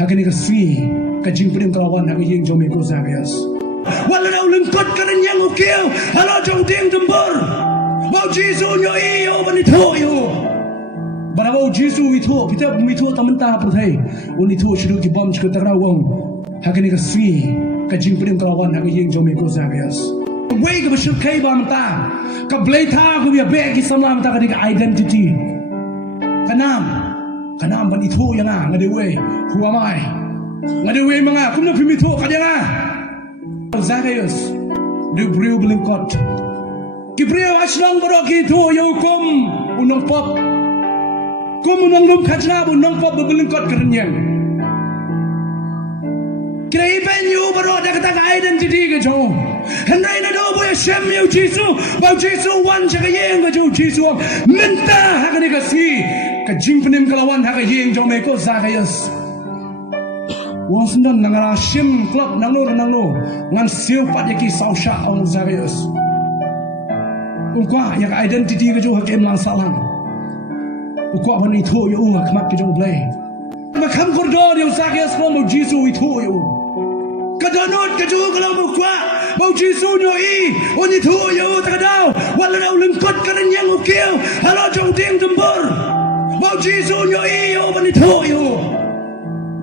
hakani ka sui ka jing prim kawan hak yeng jome ko zabias wala na ulengkot ka rin yang ukiw halo jong ding dembor mau jisu nyo iyo banito yo bara mau jisu ito pita mito tamanta pyrthei unito shiru ki bom chku tarawong hakani ka sui ka jing prim kawan hak yeng jome ko zabias way ka bashir kai ba mata ka blaita ko biya be ki samla mata ka di identity kanam banito yang ngadewe who am I ngadewe mga kumno pimito kadya Zacchaeus du briu belengkot ki briu aslang bro ki to yo kum unong pop kum unong lum khajna unong pop belengkot kerenyang kira iben yu bro da kata identity ke jo hynrei na do boy shem yu jisu ba jisu wan cha yeng ke jo jisu minta hakani ka si ka jingpenim kalawan hak yeng jo me ko Zacchaeus wong sundan nangara shim klop nangno ngan siu pat yaki sausha ong Zacchaeus ukwa yak identity ke jo hakem lang salang ukwa ban ito yo ngak mak ke jo play ma kam kordor yo Zacchaeus mo jisu ito yo kadonot ke jo kalau ukwa mau jisu yo I on ito yo takadaw wala na ulengkot ka rin yang ukiw halo jong ding dembor mau jisu yo I yo banito yo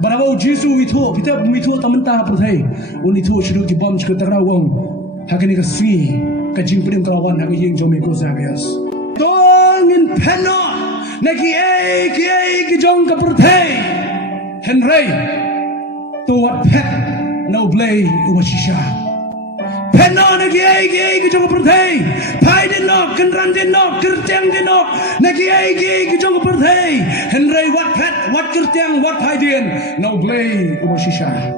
bara mau jisu ito pita mito tamanta pyrthei unito shiru ki bom chku tarawong hakani ka sui ka jing prim kawan hak yeng jome ko Zacchaeus dongin peno na ki jong ka pyrthei hynrei to what Phet no blay umashisha peno na ki jong ka pyrthei pai din nok Kynran din nok kyrtiang din nok na ki jong ka pyrthei hynrei what Phet what kyrtiang what pai Dien no blay umashisha